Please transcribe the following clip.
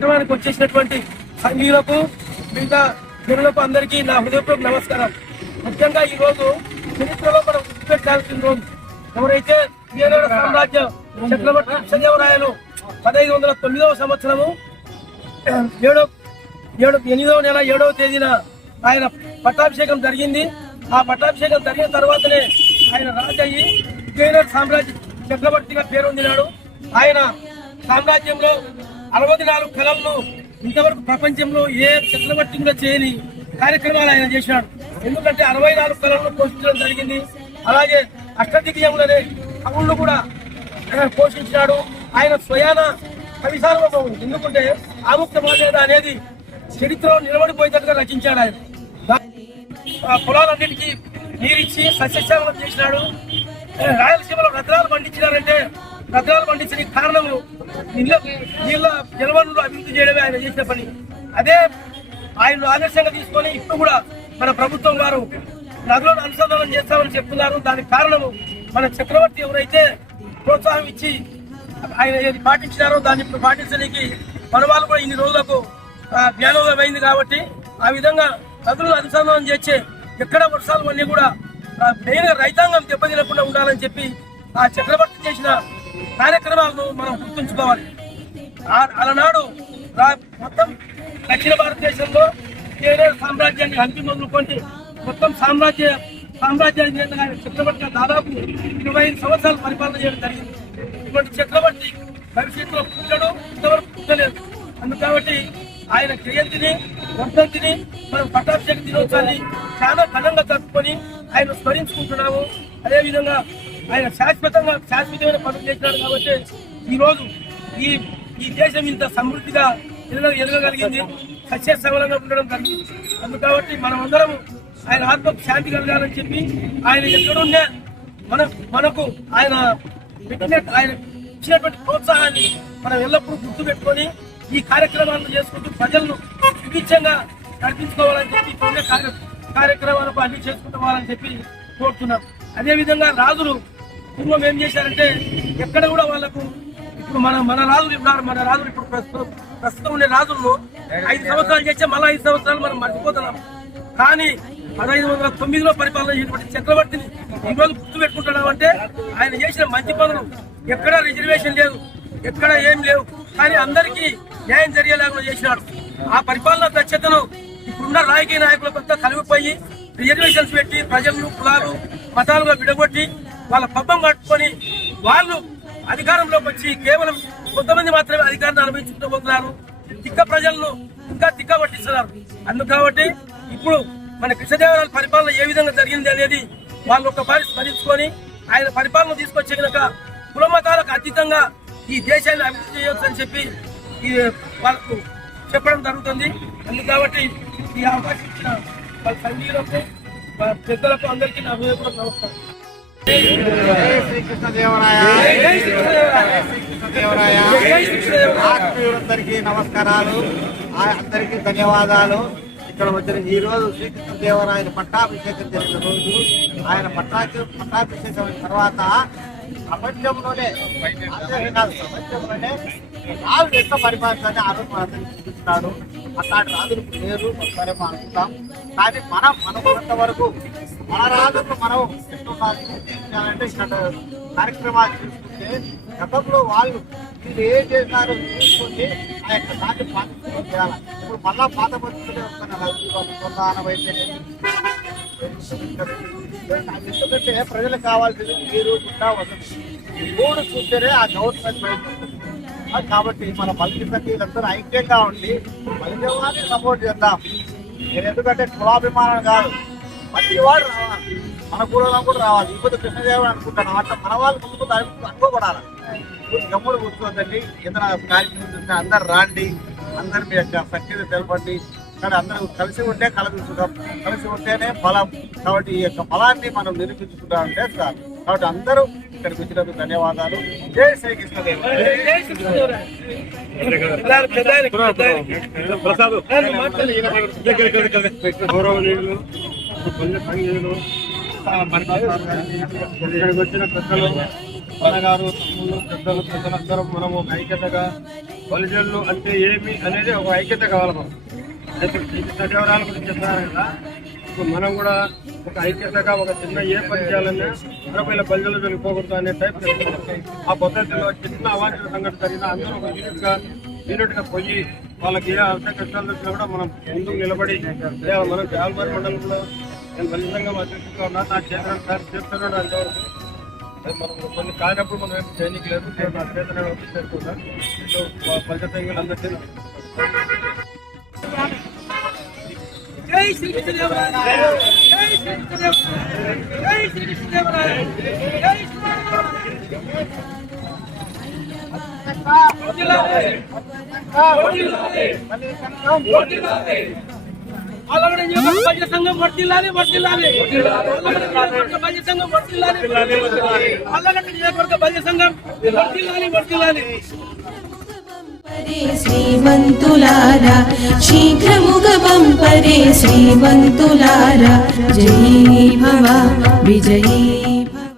కార్యక్రమానికి వచ్చేసినటువంటి సంఘీయులకు మిగతా జనులకు అందరికీ నా హృదయపూర్వక నమస్కారం. ముఖ్యంగా ఈ రోజు చరిత్రలో మనం గుర్తుపెట్టాల్సిన రోజు. ఎవరైతే విజయనగర సామ్రాజ్య చక్రవర్తి కృష్ణదేవరాయలు 1509వ సంవత్సరము 8వ నెల 7వ తేదీన ఆయన పట్టాభిషేకం జరిగింది. ఆ పట్టాభిషేకం జరిగిన తర్వాతనే ఆయన రాజు అయ్యి విజయనగర సామ్రాజ్య చక్రవర్తిగా పేరొందినాడు. ఆయన సామ్రాజ్యంలో 64 కళలను ఇంతవరకు ప్రపంచంలో ఏ చక్రవర్తి కూడా చేయని కార్యక్రమాలు ఆయన చేశాడు. ఎందుకంటే 64 కళలను పోషించడం జరిగింది. అలాగే అష్టదిగ్గజములనే కవులను కూడా పోషించినాడు. ఆయన స్వయాన కవిసార్వభౌముడు. ఎందుకంటే ఆముక్త మాల్యద అనేది చరిత్రలో నిలబడిపోయేటట్టుగా రచించాడు. ఆయన పొలాలన్నిటికీ నీరిచ్చి సస్యశ్యామలం చేసినాడు. రాయలసీమలో రత్నాలు పండించినారంటే రత్నాలు పండించిన కారణము నీళ్ళ జలవనరులు అభివృద్ధి చేయడమే ఆయన చేసిన పని. అదే ఆయన ఆదర్శంగా తీసుకొని ఇప్పుడు కూడా మన ప్రభుత్వం వారు నదులను అనుసంధానం చేస్తామని చెప్తున్నారు. దానికి కారణము మన చక్రవర్తి ఎవరైతే ప్రోత్సాహం ఇచ్చి ఆయన ఏది పాటించినారో దాన్ని ఇప్పుడు పాటించడానికి మన వాళ్ళు కూడా ఇన్ని రోజులకు జ్ఞానోదయం అయింది. కాబట్టి ఆ విధంగా నదులను అనుసంధానం చేసే ఎక్కడ వర్షాలు అన్నీ కూడా మెయిన్గా రైతాంగం దెబ్బతినకుండా ఉండాలని చెప్పి ఆ చక్రవర్తి చేసిన కార్యక్రమాలను మనం గుర్తుంచుకోవాలి. అలనాడు మొత్తం దక్షిణ భారతదేశంలో విజయనగర సామ్రాజ్యాన్ని హంపి మొదలుకొని మొత్తం సామ్రాజ్యాన్ని చక్రవర్తిగా దాదాపు 25 సంవత్సరాలు పరిపాలన చేయడం జరిగింది. ఇటువంటి చక్రవర్తి భవిష్యత్తులో పుట్టడు, ఇంతవరకు పుట్టలేదు. అందుకు కాబట్టి ఆయన జయంతిని వర్ధంతిని మనం పట్టాభిషేక దినోత్సవాన్ని చాలా ఘనంగా జరుపుకొని ఆయన స్మరించుకుంటున్నాము. అదేవిధంగా ఆయన శాశ్వతమైన పనులు చేసినాడు. కాబట్టి ఈరోజు ఈ దేశం ఇంత సమృద్ధిగా ఎదగగలిగింది, సస్యశ్యామలంగా ఉండడం జరిగింది. అందుకు కాబట్టి మనం అందరం ఆయన ఆత్మకు శాంతి కలగాలని చెప్పి ఆయన ఎక్కడున్నా మనకు ఆయన ఇచ్చినటువంటి ప్రోత్సాహాన్ని మనం ఎల్లప్పుడూ గుర్తు పెట్టుకొని ఈ కార్యక్రమాలను చేసుకుంటూ ప్రజలను సుభిక్షంగా నడిపించుకోవాలని చెప్పి పుణ్య కార్యక్రమాలకు అన్ని చేసుకుంటామని చెప్పి కోరుతున్నాం. అదేవిధంగా రాజులు పూర్వం ఏం చేశారంటే ఎక్కడ కూడా వాళ్ళకు ఇప్పుడు మన రాజులు ఇప్పుడు ప్రస్తుతం ఉండే రాజులను 5 సంవత్సరాలు చేస్తే మళ్ళీ 5 సంవత్సరాలు మనం మర్చిపోతున్నాం. కానీ 1509లో పరిపాలన చేసినటువంటి చక్రవర్తిని ఈరోజు గుర్తు పెట్టుకుంటున్నామంటే ఆయన చేసిన మంచి పనులు. ఎక్కడ రిజర్వేషన్ లేదు, ఎక్కడ ఏం లేవు, కానీ అందరికీ న్యాయం జరిగేలాగా చేసినాడు. ఆ పరిపాలనా దక్షతను ఇప్పుడున్న రాజకీయ నాయకులకంతా కలిగిపోయి రిజర్వేషన్స్ పెట్టి ప్రజలను కులాలు మతాలుగా విడగొట్టి వాళ్ళ పబ్బం కట్టుకొని వాళ్ళు అధికారంలోకి వచ్చి కేవలం కొంతమంది మాత్రమే అధికారాన్ని అనుభవించుకుంటూ పోతున్నారు. తిక్క ప్రజలను ఇంకా తిక్క పట్టిస్తున్నారు. అందుకు కాబట్టి ఇప్పుడు మన కృష్ణదేవరాయల పరిపాలన ఏ విధంగా జరిగింది అనేది వాళ్ళు ఒకసారి స్మరించుకొని ఆయన పరిపాలన తీసుకొచ్చే కనుక కుల మతాలకు అతీతంగా ఈ దేశాన్ని అభివృద్ధి చేయవచ్చు అని చెప్పి వాళ్ళకు చెప్పడం జరుగుతుంది. అందుకు కాబట్టి ఈ అవకాశం ఇచ్చిన వాళ్ళ సంఘీయులకు పెద్దలకు అందరికీ నా హృదయపూర్వక నమస్కారం. ఆత్మీయులందరికీ నమస్కారాలు, అందరికీ ధన్యవాదాలు. ఇక్కడ వచ్చిన ఈ రోజు శ్రీకృష్ణదేవరాయల పట్టాభిషేకం జరిగిన రోజు. ఆయన పట్టాభిషేకం తర్వాత ప్రపంచంలోనే రాజు ఎంత పరిపాలించాలని ఆ రోజు మనందరికీ చూపిస్తున్నాడు. అట్లాంటి రాజులకు పేరు సరే మనం అనుకుంటాం. కానీ మనకున్నంత వరకు మన రాజులకు మనం చేయాలంటే ఇక్కడ కార్యక్రమాలు తీసుకుంటే గతంలో వాళ్ళు వీళ్ళు ఏం చేశారో చూసుకొని ఆ యొక్క దాన్ని పాటించడం చేయాలి. ఇప్పుడు మళ్ళా పాత పద్ధతులే వస్తున్నాయి. ఎందుకంటే ప్రజలకు కావాల్సింది నీరు గుట్ట వసతి ఈ 3 చూస్తేనే ఆ గవర్నమెంట్ బయట. కాబట్టి మన బలిజ ప్రజలందరూ ఐక్యంగా ఉండి బలిజవాన్ని సపోర్ట్ చేద్దాం. నేను ఎందుకంటే కులాభిమానం కాదు, ప్రతివాడు రావాలి, మన కులం కూడా రావాలి. ఇప్పుడు కృష్ణదేవుడు అనుకుంటాను అట్లా మన వాళ్ళు ముందుకు అనుకోబడాలి. గమ్ముడు కూర్చోద్దండి. ఏదైనా కార్యక్రమం చూస్తే అందరు రాండి, అందరు మీ యొక్క సఖ్యత తెలపండి. కానీ అందరూ కలిసి ఉంటే కలపించుకుంటాం, కలిసి ఉంటేనే బలం. కాబట్టి ఈ యొక్క బలాన్ని మనం నిరూపించుకుంటామంటే సార్. కాబట్టి అందరూ ఇక్కడికి వచ్చినందుకు ధన్యవాదాలు. జై శ్రీకృష్ణదేవరాయలు. ఇక్కడికి వచ్చిన పెద్దలు, అన్నగారు, పెద్దలందరం మనము ఐక్యతగా బలిజనులు అంటే ఏమి అనేది ఒక ఐక్యత కావాలి మనం. ఇప్పుడు సజీవరాల గురించి చెప్తున్నారు కదా, ఇప్పుడు మనం కూడా ఒక ఐక్యతగా ఒక చిన్న ఏ పని చేయాలన్నా మనకు ఇలా బలిజనులు వెళ్ళిపోకూడదు అనే టైప్ ఆ పద్ధతిలో చిన్న అవాంఛిత సంఘటన జరిగినా అందరూ ఒక యూనిట్గా పోయి వాళ్ళకి ఏ అవసరం కష్టాలు వచ్చినా కూడా మనం ముందుకు నిలబడి మనం జాలబారి మండలంలో నేను బలిజంగా అధ్యక్షుడిగా ఉన్నా, నా చేతన సార్ చేస్తున్నాడు అంతవరకు మనం కొన్ని కానప్పుడు మనం ఏం చేయనికి లేదు. నా చేతన చేస్తున్నా బలిజ సంఘాలు అందరికీ జై శ్రీకృష్ణదేవరాయ, జై శ్రీకృష్ణదేవరాయ, జై శ్రీకృష్ణదేవరాయ, జై ఆలగడ నియోజకవర్గ సంఘం వర్ధిల్లాలి, వర్ధిల్లాలి. బల్య సంఘం వర్ధిల్లాలి, ఆలగడ నియోజకవర్గ బల్య సంఘం వర్ధిల్లాలి, వర్ధిల్లాలి. శ్రీమంతులారా శీఘ్రముగా పంపరే శ్రీమంతులారా, జై భవ విజయీ.